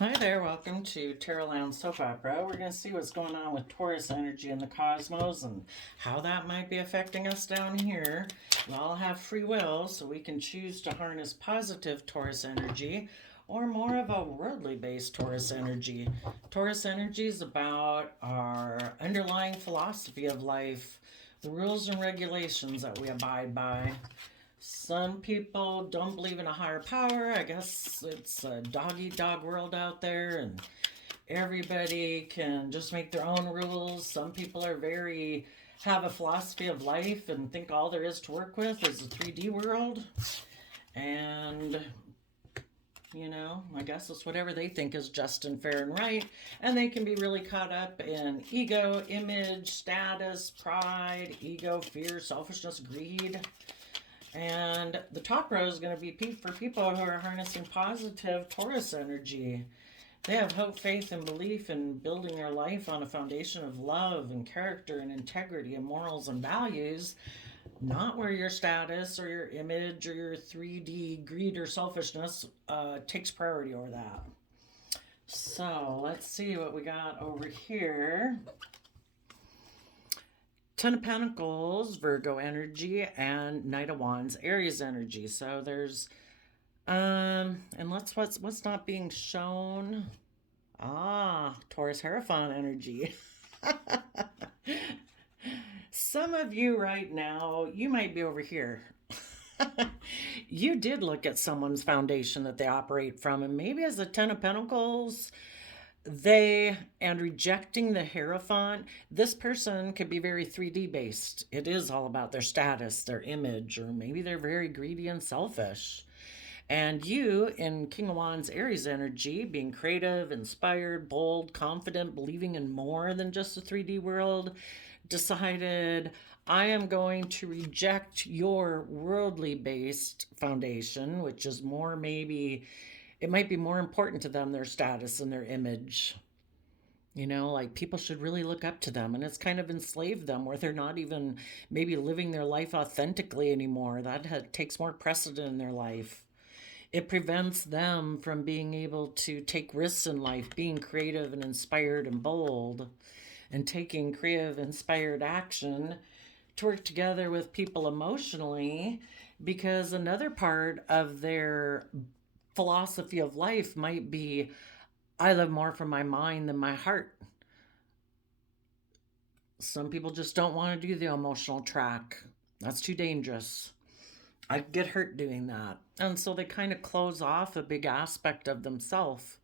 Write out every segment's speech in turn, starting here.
Hi there, welcome to Terrorland Soap Opera. We're going to see what's going on with Taurus energy in the cosmos and how that might be affecting us down here. We all have free will, so we can choose to harness positive Taurus energy or more of a worldly based Taurus energy. Taurus energy is about our underlying philosophy of life, the rules and regulations that we abide by. Some people don't believe in a higher power. I guess it's a dog eat dog world out there, and everybody can just make their own rules. Some people are have a philosophy of life and think all there is to work with is a 3D world. And, I guess it's whatever they think is just and fair and right. And they can be really caught up in ego, image, status, pride, ego, fear, selfishness, greed. And the top row is going to be for people who are harnessing positive Taurus energy. They have hope, faith, and belief in building their life on a foundation of love and character and integrity and morals and values, not where your status or your image or your 3D greed or selfishness takes priority over that. So let's see what we got over here. Ten of Pentacles, Virgo energy, and Knight of Wands, Aries energy. So there's and what's not being shown. Taurus Hierophant energy. Some of you right now, you might be over here. You did look at someone's foundation that they operate from, and maybe as a Ten of Pentacles, and rejecting the Hierophant, this person could be very 3D based. It is all about their status, their image, or maybe they're very greedy and selfish. And you, in King of Wands Aries energy, being creative, inspired, bold, confident, believing in more than just a 3D world, decided I am going to reject your worldly based foundation, which is more maybe, it might be more important to them, their status and their image. Like people should really look up to them, and it's kind of enslaved them where they're not even maybe living their life authentically anymore. Takes more precedent in their life. It prevents them from being able to take risks in life, being creative and inspired and bold, and taking creative, inspired action to work together with people emotionally, because another part of their philosophy of life might be I live more from my mind than my heart. Some people just don't want to do the emotional track. That's too dangerous. I get hurt doing that. And so they kind of close off a big aspect of themselves.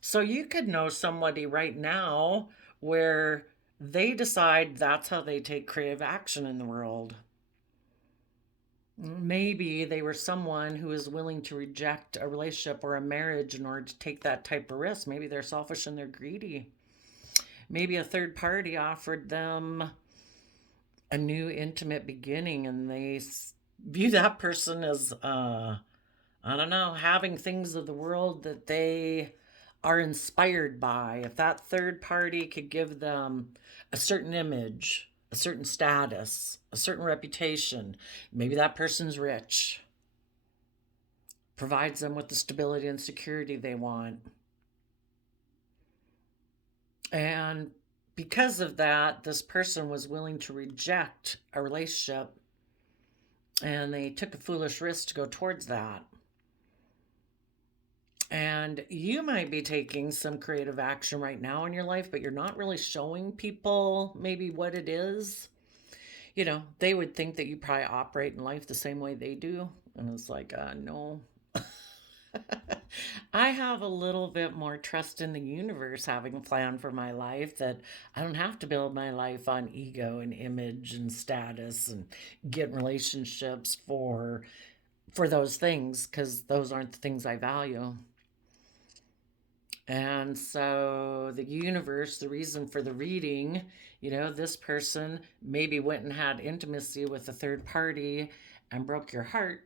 So you could know somebody right now where they decide that's how they take creative action in the world. Maybe they were someone who is willing to reject a relationship or a marriage in order to take that type of risk. Maybe they're selfish and they're greedy. Maybe a third party offered them a new intimate beginning and they view that person as, I don't know, having things of the world that they are inspired by. If that third party could give them a certain image, a certain status, a certain reputation, maybe that person's rich, provides them with the stability and security they want. And because of that, this person was willing to reject a relationship and they took a foolish risk to go towards that. And you might be taking some creative action right now in your life, but you're not really showing people maybe what it is. They would think that you probably operate in life the same way they do. And it's like, no. I have a little bit more trust in the universe having a plan for my life, that I don't have to build my life on ego and image and status and get relationships for those things, because those aren't the things I value. And so the universe, the reason for the reading, this person maybe went and had intimacy with a third party and broke your heart.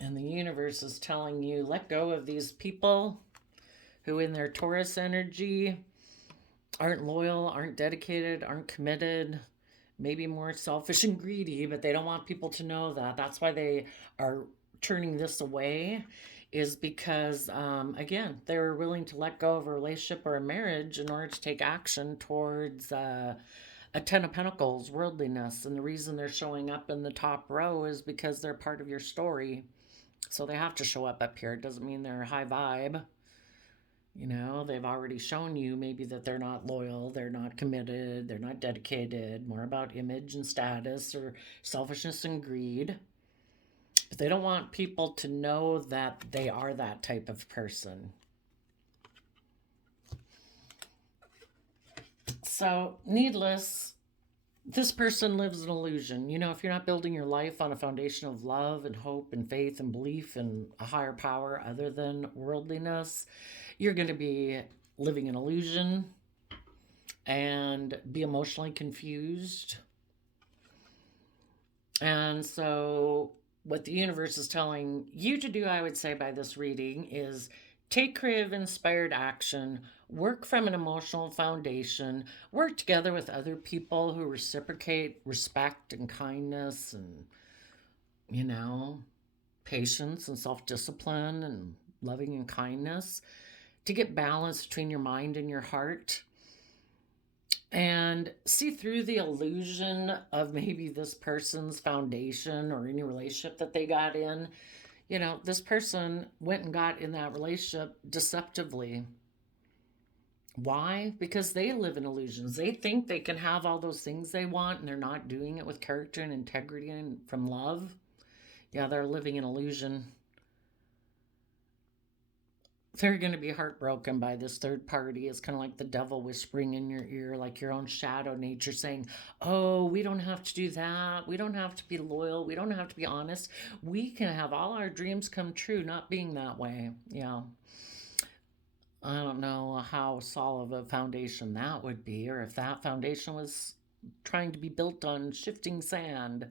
And the universe is telling you, let go of these people who, in their Taurus energy, aren't loyal, aren't dedicated, aren't committed, maybe more selfish and greedy, but they don't want people to know that. That's why they are turning this away is because, again, they're willing to let go of a relationship or a marriage in order to take action towards a Ten of Pentacles, worldliness. And the reason they're showing up in the top row is because they're part of your story. So they have to show up here. It doesn't mean they're high vibe. You know, they've already shown you maybe that they're not loyal, they're not committed, they're not dedicated, more about image and status or selfishness and greed. But they don't want people to know that they are that type of person. So, needless, this person lives an illusion. You know, if you're not building your life on a foundation of love and hope and faith and belief in a higher power other than worldliness, you're going to be living an illusion and be emotionally confused. And so, what the universe is telling you to do, I would say, by this reading is take creative, inspired action, work from an emotional foundation, work together with other people who reciprocate respect and kindness and, you know, patience and self-discipline and loving and kindness to get balance between your mind and your heart. And see through the illusion of maybe this person's foundation or any relationship that they got in. You know, this person went and got in that relationship deceptively. Why? Because they live in illusions. They think they can have all those things they want, and they're not doing it with character and integrity and from love. Yeah, they're living an illusion. They're going to be heartbroken by this third party. It's kind of like the devil whispering in your ear, like your own shadow nature saying, oh, we don't have to do that. We don't have to be loyal. We don't have to be honest. We can have all our dreams come true, not being that way. Yeah. I don't know how solid of a foundation that would be, or if that foundation was trying to be built on shifting sand.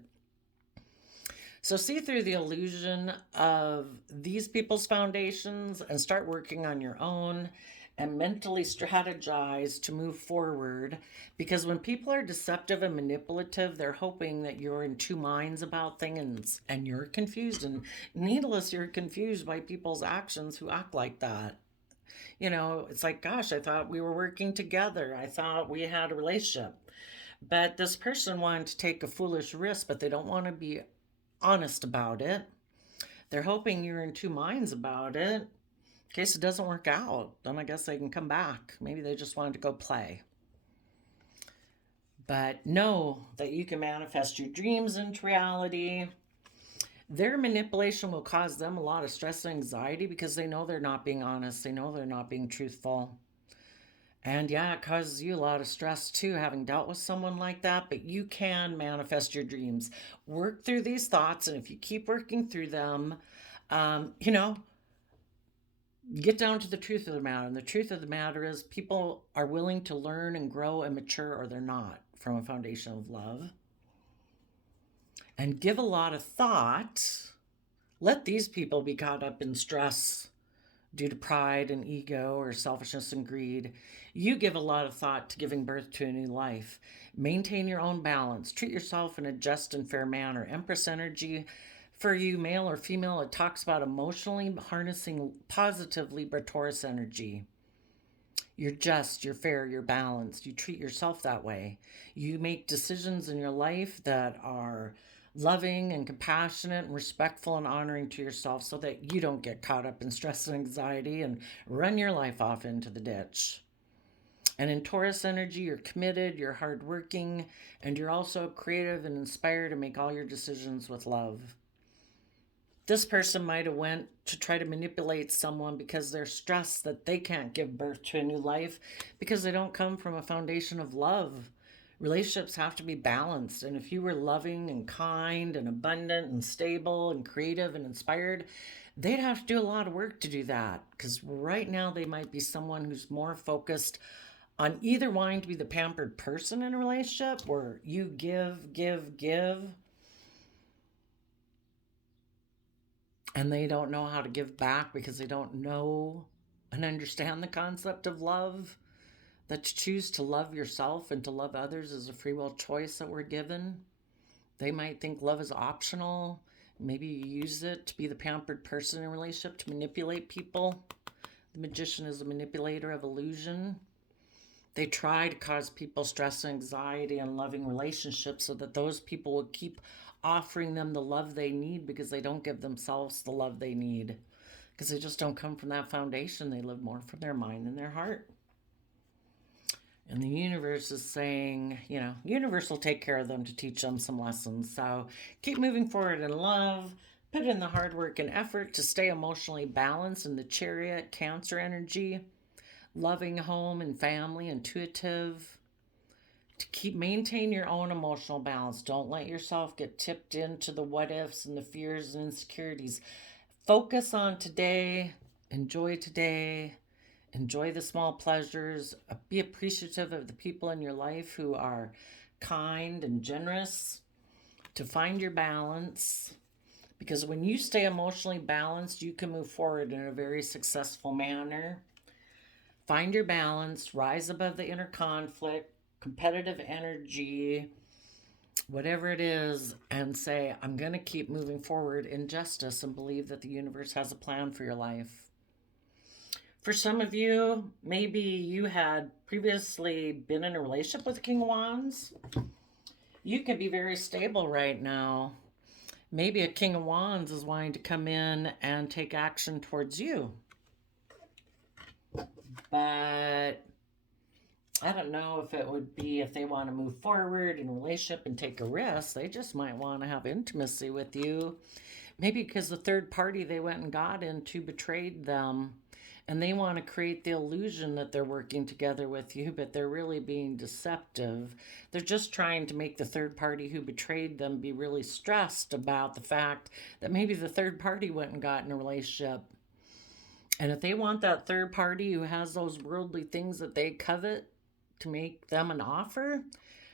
So see through the illusion of these people's foundations and start working on your own and mentally strategize to move forward. Because when people are deceptive and manipulative, they're hoping that you're in two minds about things and you're confused. And needless, you're confused by people's actions who act like that. You know, it's like, gosh, I thought we were working together. I thought we had a relationship. But this person wanted to take a foolish risk, but they don't want to be honest about it. They're hoping you're in two minds about it. In case it doesn't work out, then I guess they can come back. Maybe they just wanted to go play. But know that you can manifest your dreams into reality. Their manipulation will cause them a lot of stress and anxiety because they know they're not being honest. They know they're not being truthful. And yeah, it causes you a lot of stress too, having dealt with someone like that, but you can manifest your dreams. Work through these thoughts, and if you keep working through them, you know, get down to the truth of the matter. And the truth of the matter is people are willing to learn and grow and mature, or they're not, from a foundation of love. And give a lot of thought. Let these people be caught up in stress due to pride and ego or selfishness and greed. You give a lot of thought to giving birth to a new life. Maintain your own balance. Treat yourself in a just and fair manner. Empress energy for you, male or female, it talks about emotionally harnessing positively Taurus energy. You're just, you're fair, you're balanced. You treat yourself that way. You make decisions in your life that are loving and compassionate and respectful and honoring to yourself so that you don't get caught up in stress and anxiety and run your life off into the ditch. And in Taurus energy, you're committed, you're hardworking, and you're also creative and inspired to make all your decisions with love. This person might have went to try to manipulate someone because they're stressed that they can't give birth to a new life because they don't come from a foundation of love. Relationships have to be balanced. And if you were loving and kind and abundant and stable and creative and inspired, they'd have to do a lot of work to do that. Because right now they might be someone who's more focused on either wanting to be the pampered person in a relationship where you give, and they don't know how to give back because they don't know and understand the concept of love. That to choose to love yourself and to love others is a free will choice that we're given. They might think love is optional Maybe you use it to be the pampered person in a relationship to manipulate people. The magician is a manipulator of illusion. They try to cause people stress and anxiety in loving relationships so that those people will keep offering them the love they need because they don't give themselves the love they need. Because they just don't come from that foundation. They live more from their mind and their heart. And the universe is saying, universe will take care of them to teach them some lessons. So keep moving forward in love. Put in the hard work and effort to stay emotionally balanced in the chariot, Cancer energy. Loving home and family, intuitive. To maintain your own emotional balance. Don't let yourself get tipped into the what ifs and the fears and insecurities. Focus on today. Enjoy today. Enjoy the small pleasures. Be appreciative of the people in your life who are kind and generous. To find your balance. Because when you stay emotionally balanced, you can move forward in a very successful manner. Find your balance. Rise above the inner conflict, competitive energy, whatever it is, and say, I'm going to keep moving forward in justice and believe that the universe has a plan for your life. For some of you, maybe you had previously been in a relationship with King of Wands. You can be very stable right now. Maybe a King of Wands is wanting to come in and take action towards you. But I don't know if it would be if they want to move forward in a relationship and take a risk. They just might want to have intimacy with you. Maybe because the third party they went and got into betrayed them. And they want to create the illusion that they're working together with you, but they're really being deceptive. They're just trying to make the third party who betrayed them be really stressed about the fact that maybe the third party went and got in a relationship. And if they want that third party who has those worldly things that they covet to make them an offer,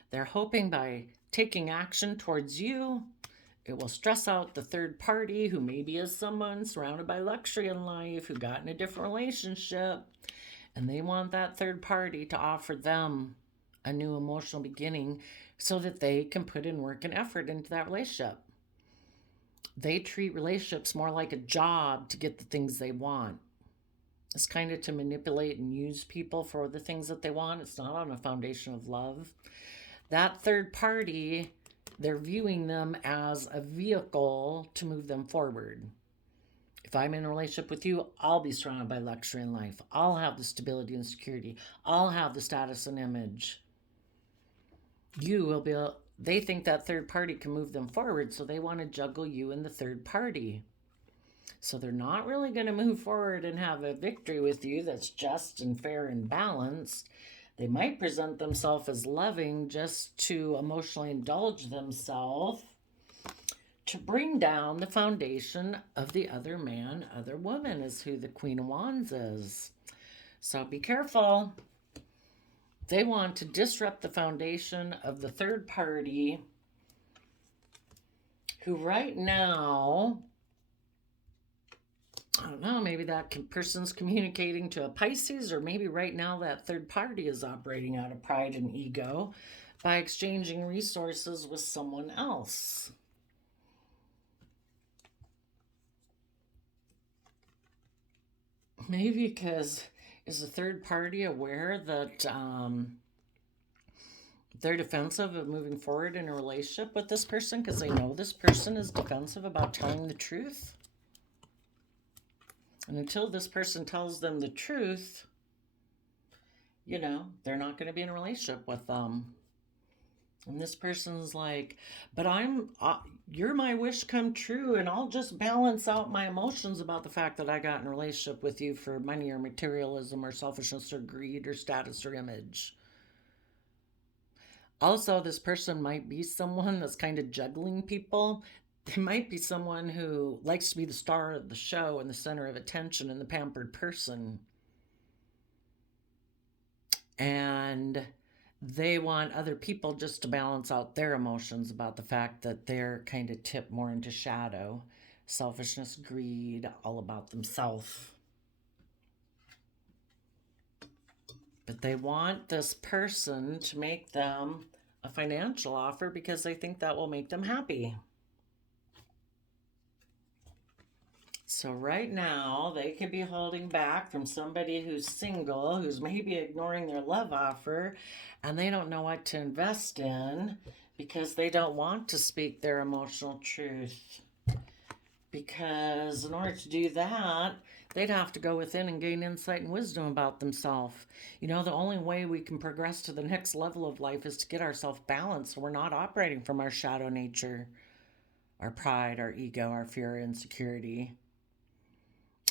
they're hoping by taking action towards you, it will stress out the third party who maybe is someone surrounded by luxury in life who got in a different relationship. And they want that third party to offer them a new emotional beginning so that they can put in work and effort into that relationship. They treat relationships more like a job to get the things they want. It's kind of to manipulate and use people for the things that they want. It's not on a foundation of love. That third party, they're viewing them as a vehicle to move them forward. If I'm in a relationship with you, I'll be surrounded by luxury in life. I'll have the stability and security. I'll have the status and image. You will be, they think that third party can move them forward, so they want to juggle you and the third party. So they're not really going to move forward and have a victory with you that's just and fair and balanced. They might present themselves as loving just to emotionally indulge themselves to bring down the foundation of the other man, other woman is who the Queen of Wands is. So be careful. They want to disrupt the foundation of the third party who right now, I don't know, maybe that person's communicating to a Pisces, or maybe right now that third party is operating out of pride and ego by exchanging resources with someone else. Maybe because is the third party aware that they're defensive of moving forward in a relationship with this person because they know this person is defensive about telling the truth? And until this person tells them the truth, they're not going to be in a relationship with them. And this person's like, but you're my wish come true, and I'll just balance out my emotions about the fact that I got in a relationship with you for money or materialism or selfishness or greed or status or image. Also, this person might be someone that's kind of juggling people. They might be someone who likes to be the star of the show and the center of attention and the pampered person. And they want other people just to balance out their emotions about the fact that they're kind of tipped more into shadow, selfishness, greed, all about themselves. But they want this person to make them a financial offer because they think that will make them happy. So right now, they could be holding back from somebody who's single, who's maybe ignoring their love offer, and they don't know what to invest in because they don't want to speak their emotional truth. Because in order to do that, they'd have to go within and gain insight and wisdom about themselves. You know, the only way we can progress to the next level of life is to get ourselves balanced so we're not operating from our shadow nature, our pride, our ego, our fear, insecurity.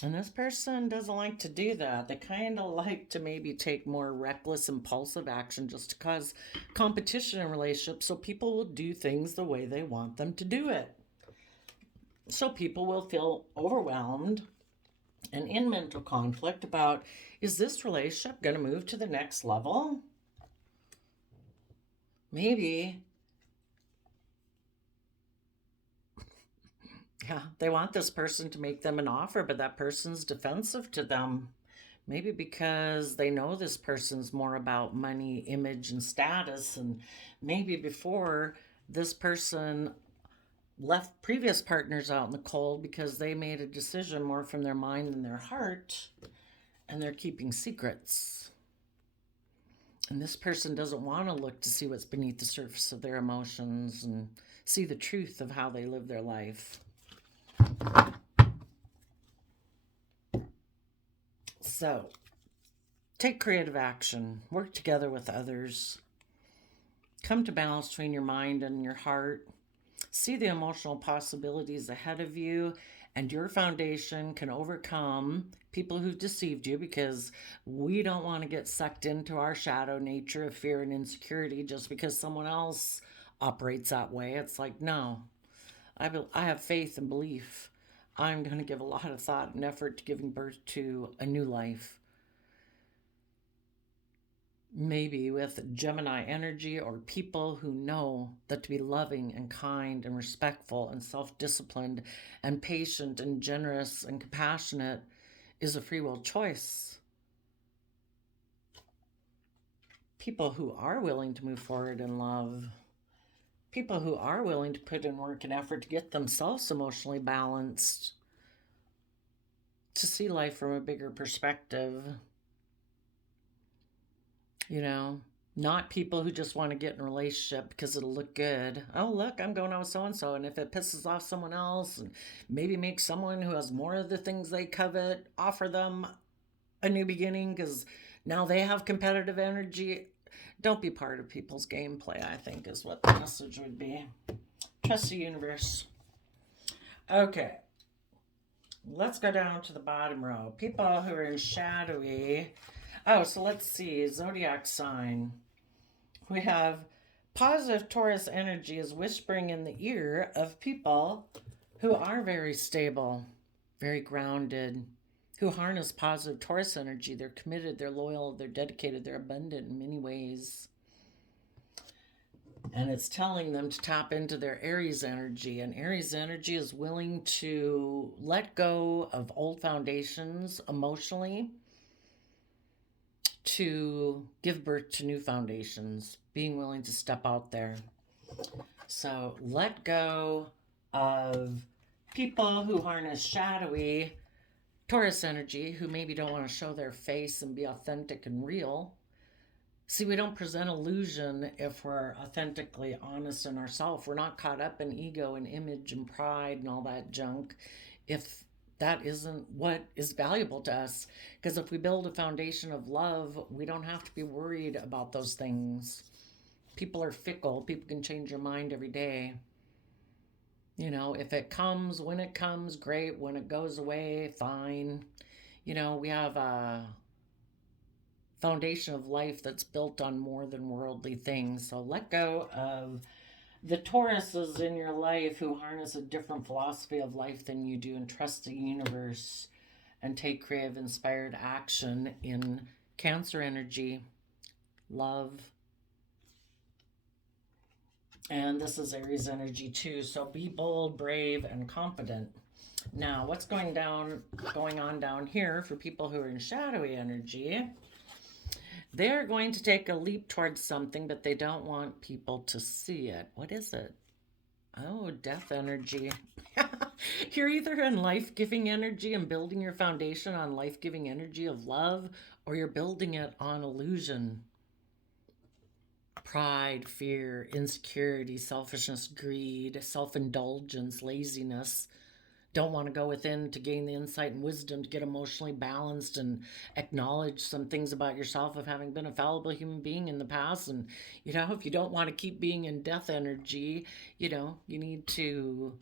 And this person doesn't like to do that. They kind of like to maybe take more reckless, impulsive action just to cause competition in relationships so people will do things the way they want them to do it. So people will feel overwhelmed and in mental conflict about, is this relationship going to move to the next level? Maybe. Yeah, they want this person to make them an offer, but that person's defensive to them. Maybe because they know this person's more about money, image, and status. And maybe before, this person left previous partners out in the cold because they made a decision more from their mind than their heart, and they're keeping secrets. And this person doesn't want to look to see what's beneath the surface of their emotions and see the truth of how they live their life. So, take creative action, work together with others, come to balance between your mind and your heart, see the emotional possibilities ahead of you, and your foundation can overcome people who've deceived you, because we don't want to get sucked into our shadow nature of fear and insecurity just because someone else operates that way. It's like, no, I have faith and belief. I'm going to give a lot of thought and effort to giving birth to a new life. Maybe with Gemini energy, or people who know that to be loving and kind and respectful and self-disciplined and patient and generous and compassionate is a free will choice. People who are willing to move forward in love. People who are willing to put in work and effort to get themselves emotionally balanced, to see life from a bigger perspective. You know, not people who just want to get in a relationship because it'll look good. Oh, look, I'm going out with so-and-so. And if it pisses off someone else and maybe makes someone who has more of the things they covet, offer them a new beginning because now they have competitive energy. Don't be part of people's gameplay, I think, is what the message would be. Trust the universe. Okay. Let's go down to the bottom row. People who are in shadowy. Oh, so let's see. Zodiac sign. We have positive Taurus energy is whispering in the ear of people who are very stable, very grounded, who harness positive Taurus energy. They're committed, they're loyal, they're dedicated, they're abundant in many ways. And it's telling them to tap into their Aries energy. And Aries energy is willing to let go of old foundations emotionally to give birth to new foundations, being willing to step out there. So let go of people who harness shadowy Taurus energy, who maybe don't want to show their face and be authentic and real. See, we don't present illusion if we're authentically honest in ourselves. We're not caught up in ego and image and pride and all that junk if that isn't what is valuable to us. Because if we build a foundation of love, we don't have to be worried about those things. People are fickle. People can change their mind every day. You know, if it comes, when it comes, great. When it goes away, fine. You know, we have a foundation of life that's built on more than worldly things. So let go of the Tauruses in your life who harness a different philosophy of life than you do, and trust the universe and take creative, inspired action in Cancer energy, love. And this is Aries energy too. So be bold, brave, and confident. Now, what's going on down here for people who are in shadowy energy? They're going to take a leap towards something, but they don't want people to see it. What is it? Oh, death energy. You're either in life-giving energy and building your foundation on life-giving energy of love, or you're building it on illusion. Pride, fear, insecurity, selfishness, greed, self-indulgence, laziness. Don't want to go within to gain the insight and wisdom to get emotionally balanced and acknowledge some things about yourself of having been a fallible human being in the past. And, if you don't want to keep being in death energy, you need to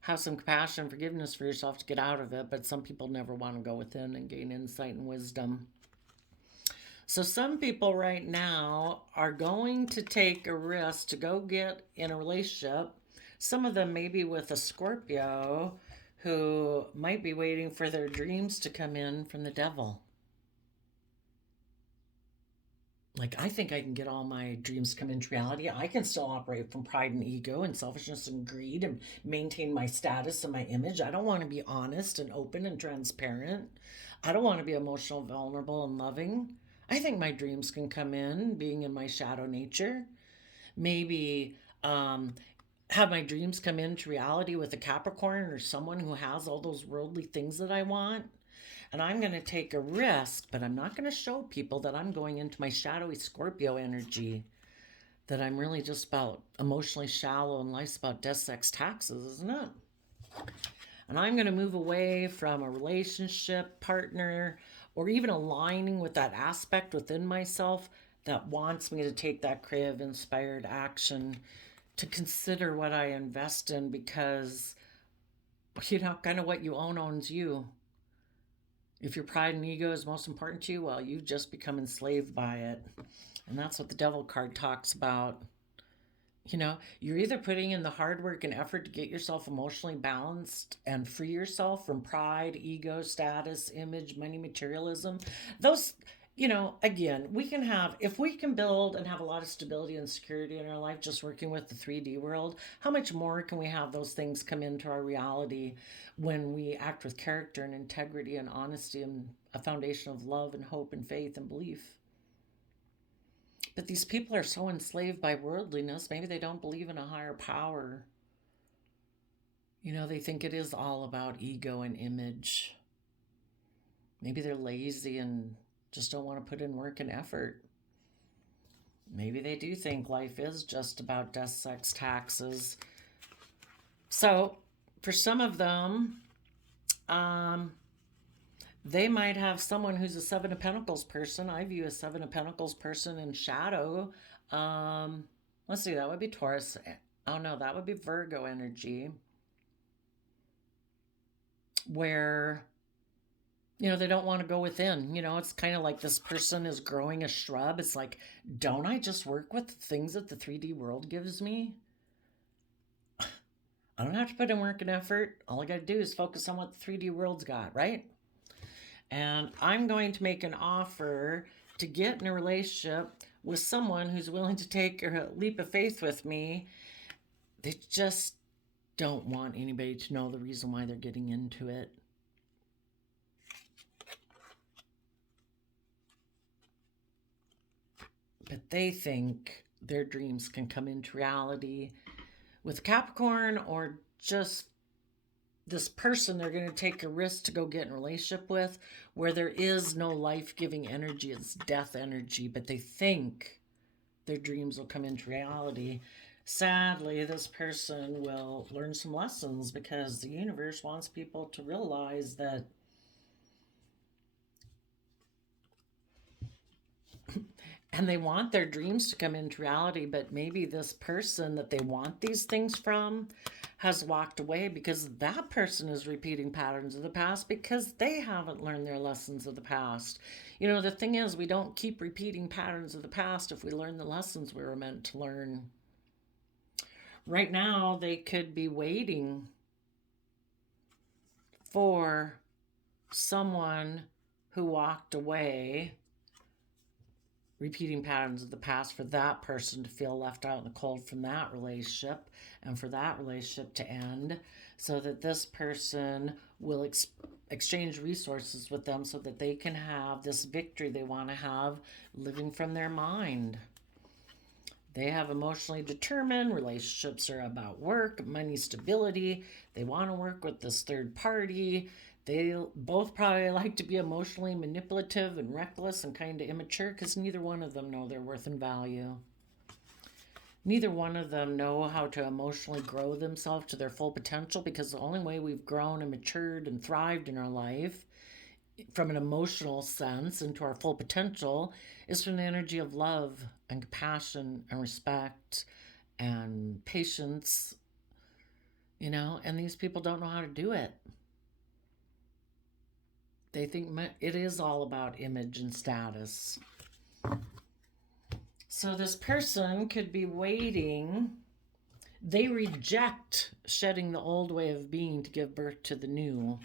have some compassion and forgiveness for yourself to get out of it. But some people never want to go within and gain insight and wisdom. So some people right now are going to take a risk to go get in a relationship. Some of them maybe with a Scorpio who might be waiting for their dreams to come in from the devil. Like, I think I can get all my dreams come into reality. I can still operate from pride and ego and selfishness and greed and maintain my status and my image. I don't want to be honest and open and transparent. I don't want to be emotional, vulnerable, and loving. I think my dreams can come in being in my shadow nature. Maybe have my dreams come into reality with a Capricorn or someone who has all those worldly things that I want. And I'm going to take a risk, but I'm not going to show people that I'm going into my shadowy Scorpio energy, that I'm really just about emotionally shallow and life's about death, sex, taxes, isn't it? And I'm going to move away from a relationship partner or even aligning with that aspect within myself that wants me to take that creative, inspired action, to consider what I invest in, because, kind of what you own owns you. If your pride and ego is most important to you, well, you've just become enslaved by it. And that's what the devil card talks about. You're either putting in the hard work and effort to get yourself emotionally balanced and free yourself from pride, ego, status, image, money, materialism. Those, again, if we can build and have a lot of stability and security in our life just working with the 3D world, how much more can we have those things come into our reality when we act with character and integrity and honesty and a foundation of love and hope and faith and belief? But these people are so enslaved by worldliness, maybe they don't believe in a higher power. They think it is all about ego and image. Maybe they're lazy and just don't want to put in work and effort. Maybe they do think life is just about death, sex, taxes. So for some of them, they might have someone who's a Seven of Pentacles person. I view a Seven of Pentacles person in shadow. Let's see, that would be Taurus. Oh no, that would be Virgo energy. Where, they don't want to go within. It's kind of like this person is growing a shrub. It's like, don't I just work with the things that the 3D world gives me? I don't have to put in work and effort. All I got to do is focus on what the 3D world's got, right? And I'm going to make an offer to get in a relationship with someone who's willing to take a leap of faith with me. They just don't want anybody to know the reason why they're getting into it. But they think their dreams can come into reality with Capricorn, or just this person they're going to take a risk to go get in a relationship with, where there is no life-giving energy. It's death energy, but they think their dreams will come into reality. Sadly, this person will learn some lessons, because the universe wants people to realize that and they want their dreams to come into reality, but maybe this person that they want these things from has walked away because that person is repeating patterns of the past because they haven't learned their lessons of the past. The thing is, we don't keep repeating patterns of the past if we learn the lessons we were meant to learn. Right now, they could be waiting for someone who walked away, repeating patterns of the past, for that person to feel left out in the cold from that relationship, and for that relationship to end, so that this person will exchange resources with them so that they can have this victory they want to have living from their mind. They have emotionally determined. Relationships are about work, money, stability. They want to work with this third party. They both probably like to be emotionally manipulative and reckless and kind of immature because neither one of them know their worth and value. Neither one of them know how to emotionally grow themselves to their full potential, because the only way we've grown and matured and thrived in our life from an emotional sense into our full potential is from the energy of love and compassion and respect and patience, and these people don't know how to do it. They think it is all about image and status. So this person could be waiting. They reject shedding the old way of being to give birth to the new.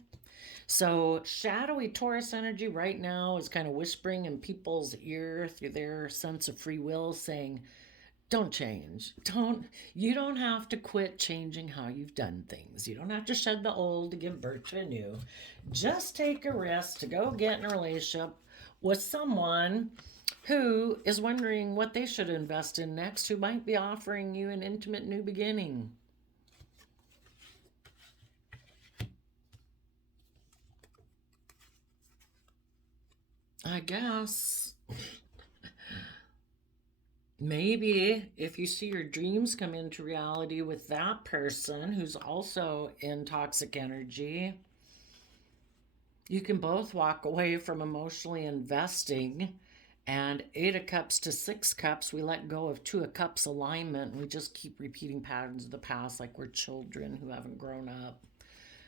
So shadowy Taurus energy right now is kind of whispering in people's ear through their sense of free will, saying, don't change. You don't have to quit changing how you've done things. You don't have to shed the old to give birth to a new. Just take a risk to go get in a relationship with someone who is wondering what they should invest in next, who might be offering you an intimate new beginning. I guess. Maybe if you see your dreams come into reality with that person who's also in toxic energy, you can both walk away from emotionally investing. And 8 of Cups to 6 Cups, we let go of 2 of Cups alignment, and we just keep repeating patterns of the past like we're children who haven't grown up.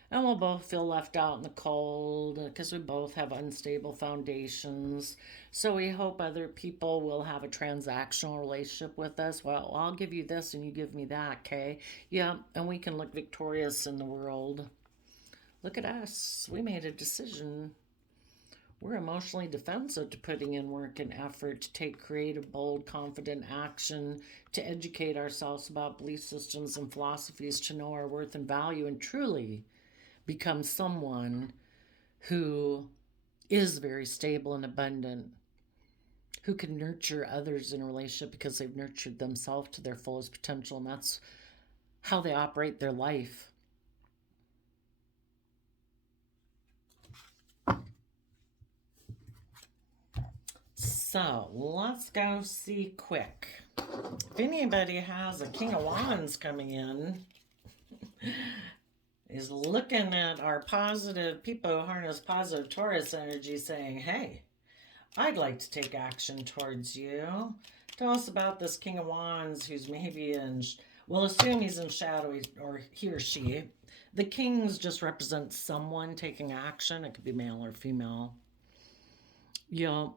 And we'll both feel left out in the cold because we both have unstable foundations. So we hope other people will have a transactional relationship with us. Well, I'll give you this and you give me that, okay? Yeah, and we can look victorious in the world. Look at us. We made a decision. We're emotionally defensive to putting in work and effort to take creative, bold, confident action, to educate ourselves about belief systems and philosophies, to know our worth and value, and truly become someone who is very stable and abundant, who can nurture others in a relationship because they've nurtured themselves to their fullest potential, and that's how they operate their life. So let's go see quick. If anybody has a King of Wands coming in, is looking at our positive, people who harness positive Taurus energy, saying, hey, I'd like to take action towards you. Tell us about this King of Wands who's maybe in, we'll assume he's in shadowy, or he or she. The kings just represent someone taking action. It could be male or female. Yep.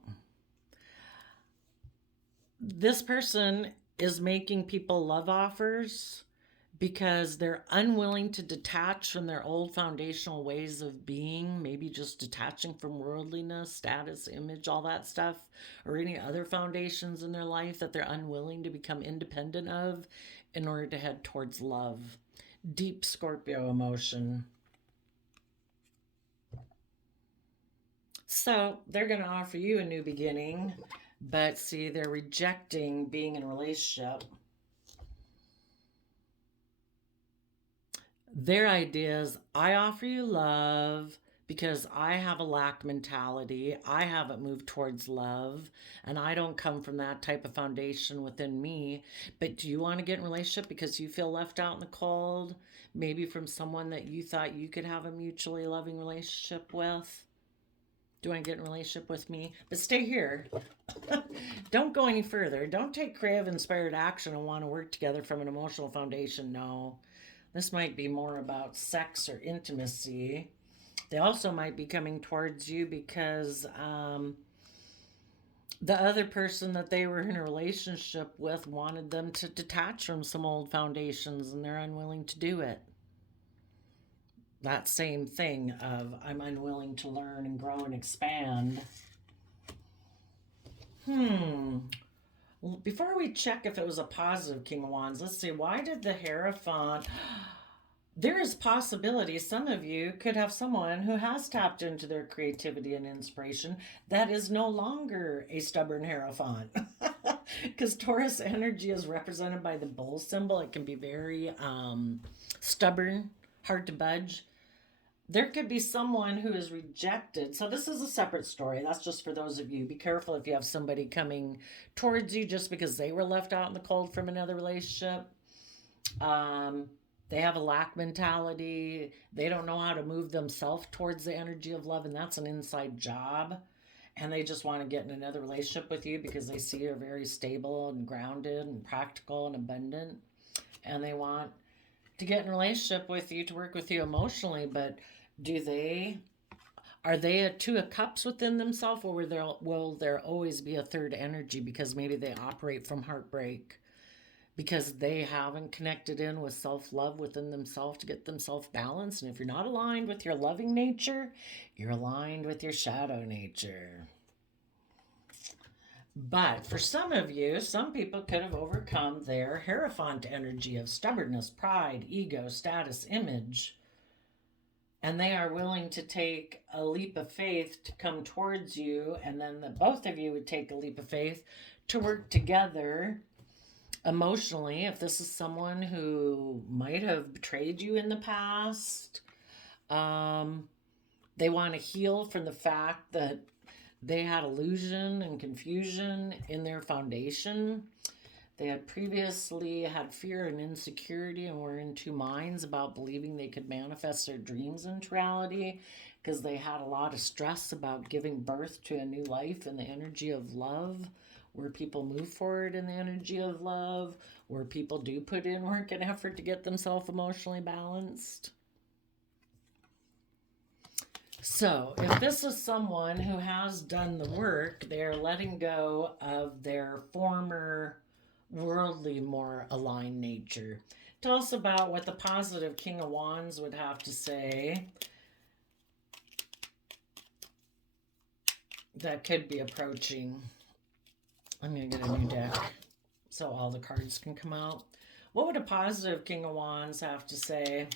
This person is making people love offers because they're unwilling to detach from their old foundational ways of being, maybe just detaching from worldliness, status, image, all that stuff, or any other foundations in their life that they're unwilling to become independent of in order to head towards love. Deep Scorpio emotion. So they're going to offer you a new beginning, but see, they're rejecting being in a relationship. Their idea is, I offer you love because I have a lack mentality. I haven't moved towards love, and I don't come from that type of foundation within me. But do you want to get in a relationship because you feel left out in the cold? Maybe from someone that you thought you could have a mutually loving relationship with? Do you want to get in a relationship with me? But stay here. Don't go any further. Don't take creative, inspired action and want to work together from an emotional foundation. No. This might be more about sex or intimacy. They also might be coming towards you because the other person that they were in a relationship with wanted them to detach from some old foundations, and they're unwilling to do it. That same thing of, I'm unwilling to learn and grow and expand. Before we check if it was a positive King of Wands, let's see, why did the Hierophant... There is possibility some of you could have someone who has tapped into their creativity and inspiration that is no longer a stubborn Hierophant. Because Taurus energy is represented by the bull symbol. It can be very stubborn, hard to budge. There could be someone who is rejected. So this is a separate story. That's just for those of you. Be careful if you have somebody coming towards you just because they were left out in the cold from another relationship. Um, they have a lack mentality. They don't know how to move themselves towards the energy of love, and that's an inside job. And they just want to get in another relationship with you because they see you're very stable and grounded and practical and abundant. And they want to get in a relationship with you to work with you emotionally, but do they are they a two of cups within themselves, or will there always be a third energy because maybe they operate from heartbreak because they haven't connected in with self-love within themselves to get themselves balanced? And if you're not aligned with your loving nature, you're aligned with your shadow nature. But for some of you, some people could have overcome their Hierophant energy of stubbornness, pride, ego, status, image, and they are willing to take a leap of faith to come towards you, and then that both of you would take a leap of faith to work together emotionally. If this is someone who might have betrayed you in the past, they want to heal from the fact that they had illusion and confusion in their foundation. They had previously had fear and insecurity and were in two minds about believing they could manifest their dreams into reality because they had a lot of stress about giving birth to a new life in the energy of love, where people move forward in the energy of love, where people do put in work and effort to get themselves emotionally balanced. So, if this is someone who has done the work, they're letting go of their former worldly, more aligned nature. Tell us about what the positive King of Wands would have to say that could be approaching. I'm going to get a new deck so all the cards can come out. What would a positive King of Wands have to say?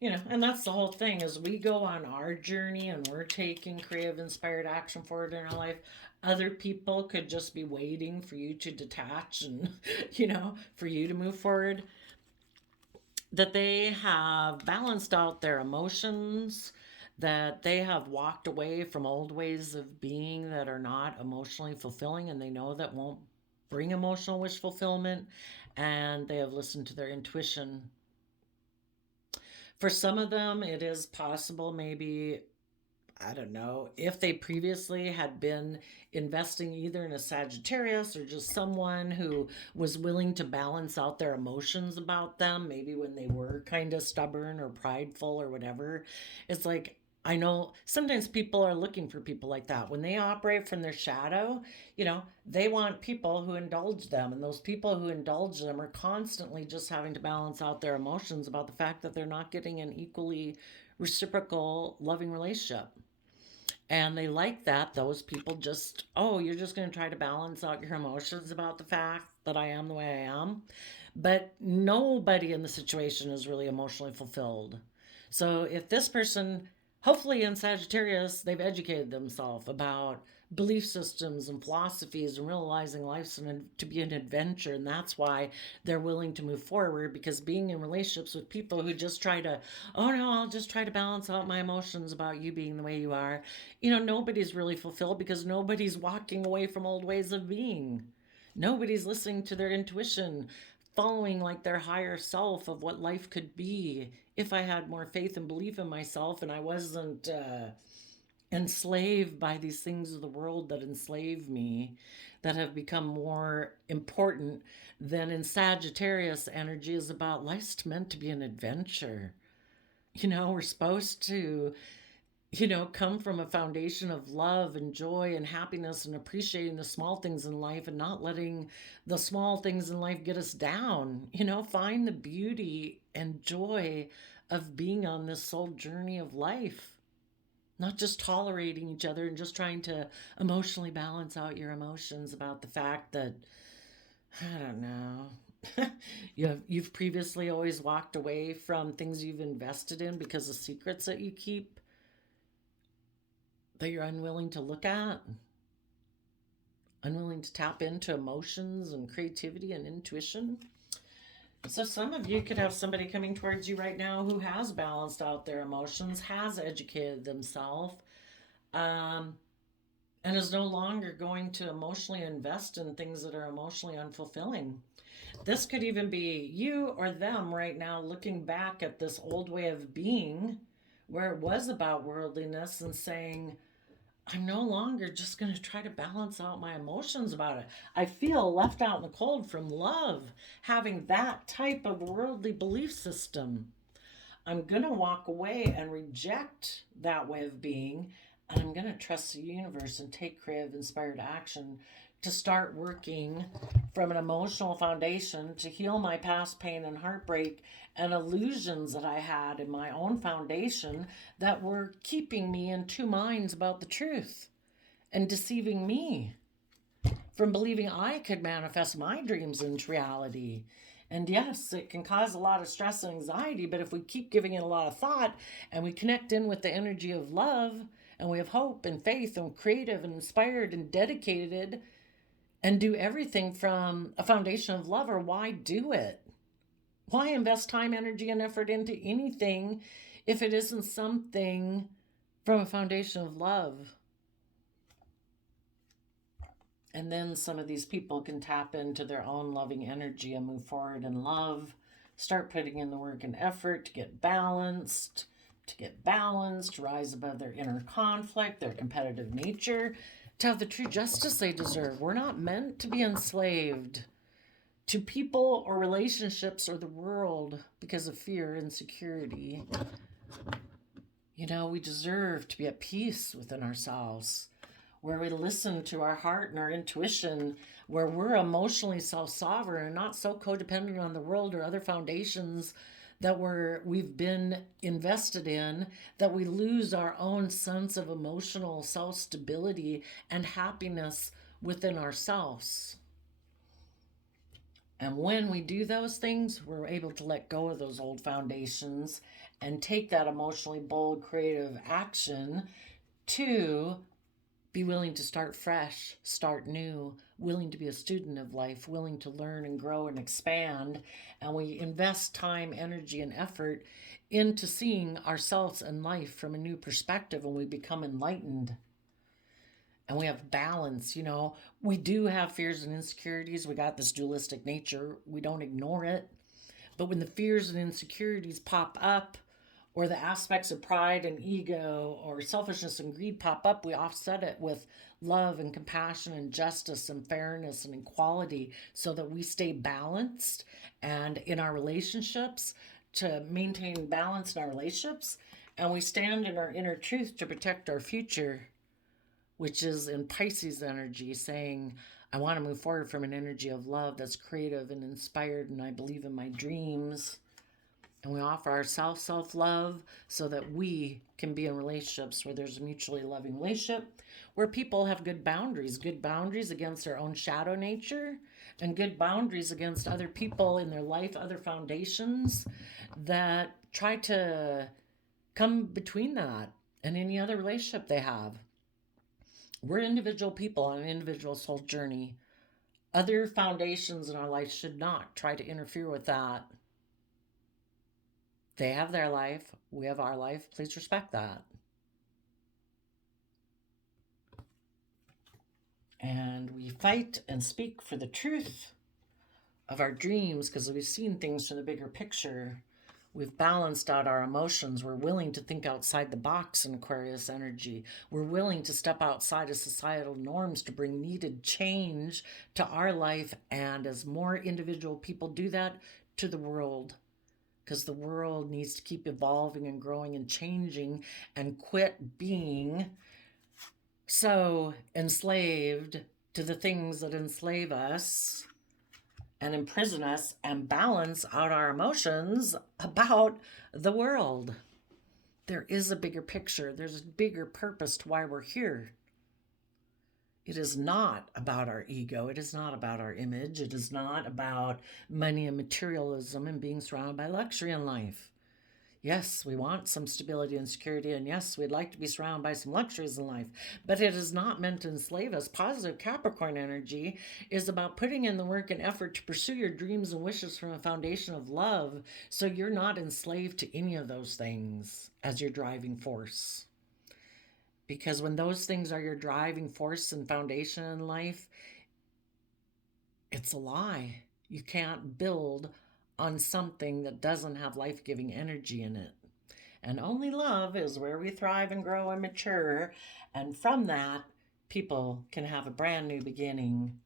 You know, and that's the whole thing, is we go on our journey and we're taking creative, inspired action forward in our life. Other people could just be waiting for you to detach and, you know, for you to move forward. That they have balanced out their emotions, that they have walked away from old ways of being that are not emotionally fulfilling, and they know that won't bring emotional wish fulfillment, and they have listened to their intuition. For some of them, it is possible, maybe, I don't know, if they previously had been investing either in a Sagittarius or just someone who was willing to balance out their emotions about them, maybe when they were kind of stubborn or prideful or whatever. It's like, I know sometimes people are looking for people like that. When they operate from their shadow, you know, they want people who indulge them. And those people who indulge them are constantly just having to balance out their emotions about the fact that they're not getting an equally reciprocal, loving relationship. And they like that. Those people just, oh, you're just going to try to balance out your emotions about the fact that I am the way I am. But nobody in the situation is really emotionally fulfilled. So if this person, hopefully in Sagittarius, they've educated themselves about belief systems and philosophies and realizing life's to be an adventure, and that's why they're willing to move forward, because being in relationships with people who just try to, oh no, I'll just try to balance out my emotions about you being the way you are, you know, nobody's really fulfilled because nobody's walking away from old ways of being. Nobody's listening to their intuition, following like their higher self of what life could be if I had more faith and belief in myself and I wasn't enslaved by these things of the world that enslave me, that have become more important. Than in Sagittarius, energy is about life's meant to be an adventure. You know, we're supposed to, you know, come from a foundation of love and joy and happiness and appreciating the small things in life and not letting the small things in life get us down. You know, find the beauty and joy of being on this soul journey of life. Not just tolerating each other and just trying to emotionally balance out your emotions about the fact that, I don't know, you've previously always walked away from things you've invested in because of secrets that you keep that you're unwilling to look at. unwilling to tap into emotions and creativity and intuition. So some of you could have somebody coming towards you right now who has balanced out their emotions, has educated themselves, and is no longer going to emotionally invest in things that are emotionally unfulfilling. This could even be you or them right now looking back at this old way of being where it was about worldliness and saying, I'm no longer just going to try to balance out my emotions about it. I feel left out in the cold from love, having that type of worldly belief system. I'm going to walk away and reject that way of being, and I'm going to trust the universe and take creative, inspired action to start working from an emotional foundation to heal my past pain and heartbreak and illusions that I had in my own foundation that were keeping me in two minds about the truth and deceiving me from believing I could manifest my dreams into reality. And yes, it can cause a lot of stress and anxiety, but if we keep giving it a lot of thought and we connect in with the energy of love and we have hope and faith and creative and inspired and dedicated and do everything from a foundation of love, or why do it? Why invest time, energy, and effort into anything if it isn't something from a foundation of love? And then some of these people can tap into their own loving energy and move forward in love, start putting in the work and effort to get balanced, to rise above their inner conflict, their competitive nature, to have the true justice they deserve. We're not meant to be enslaved to people or relationships or the world because of fear, insecurity. You know, we deserve to be at peace within ourselves, where we listen to our heart and our intuition, where we're emotionally self-sovereign and not so codependent on the world or other foundations that we've been invested in, that we lose our own sense of emotional self-stability and happiness within ourselves. And when we do those things, we're able to let go of those old foundations and take that emotionally bold, creative action to be willing to start fresh, start new, willing to be a student of life, willing to learn and grow and expand. And we invest time, energy, and effort into seeing ourselves and life from a new perspective, and we become enlightened. And we have balance. You know, we do have fears and insecurities. We got this dualistic nature. We don't ignore it. But when the fears and insecurities pop up, or the aspects of pride and ego or selfishness and greed pop up, we offset it with love and compassion and justice and fairness and equality so that we stay balanced and in our relationships, to maintain balance in our relationships, and we stand in our inner truth to protect our future, which is in Pisces energy, saying, I want to move forward from an energy of love that's creative and inspired, and I believe in my dreams. And we offer ourselves self-love so that we can be in relationships where there's a mutually loving relationship, where people have good boundaries against their own shadow nature, and good boundaries against other people in their life, other foundations that try to come between that and any other relationship they have. We're individual people on an individual soul journey. Other foundations in our life should not try to interfere with that. They have their life, we have our life. Please respect that. And we fight and speak for the truth of our dreams because we've seen things from the bigger picture. We've balanced out our emotions. We're willing to think outside the box in Aquarius energy. We're willing to step outside of societal norms to bring needed change to our life. And as more individual people do that, to the world. Because the world needs to keep evolving and growing and changing and quit being so enslaved to the things that enslave us and imprison us, and balance out our emotions about the world. There is a bigger picture. There's a bigger purpose to why we're here. It is not about our ego. It is not about our image. It is not about money and materialism and being surrounded by luxury in life. Yes, we want some stability and security, and yes, we'd like to be surrounded by some luxuries in life, but it is not meant to enslave us. Positive Capricorn energy is about putting in the work and effort to pursue your dreams and wishes from a foundation of love, so you're not enslaved to any of those things as your driving force. Because when those things are your driving force and foundation in life, it's a lie. You can't build on something that doesn't have life giving energy in it. And only love is where we thrive and grow and mature. And from that, people can have a brand new beginning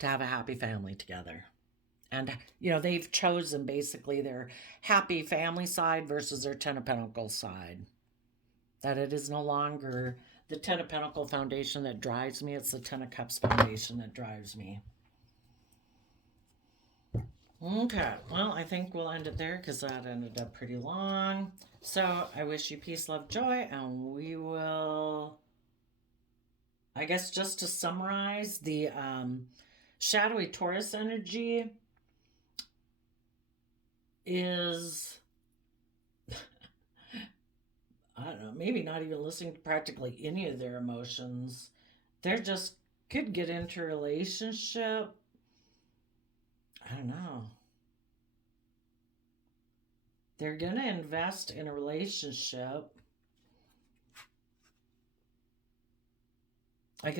to have a happy family together. And, they've chosen basically their happy family side versus their Ten of Pentacles side. That it is no longer the Ten of Pentacles foundation that drives me, it's the Ten of Cups foundation that drives me. Okay, well, I think we'll end it there because that ended up pretty long. So I wish you peace, love, joy, and we will, I guess, just to summarize, the shadowy Taurus energy is, I don't know, maybe not even listening to practically any of their emotions. They're just could get into a relationship. I don't know. They're going to invest in a relationship. I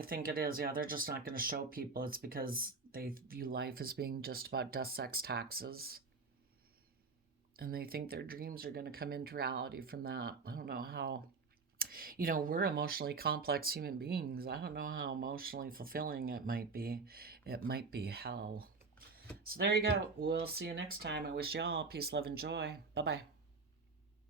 think it is. Yeah, they're just not going to show people. It's because they view life as being just about dust, sex, taxes. And they think their dreams are going to come into reality from that. I don't know how. We're emotionally complex human beings. I don't know how emotionally fulfilling it might be. It might be hell. So there you go. We'll see you next time. I wish you all peace, love, and joy. Bye-bye.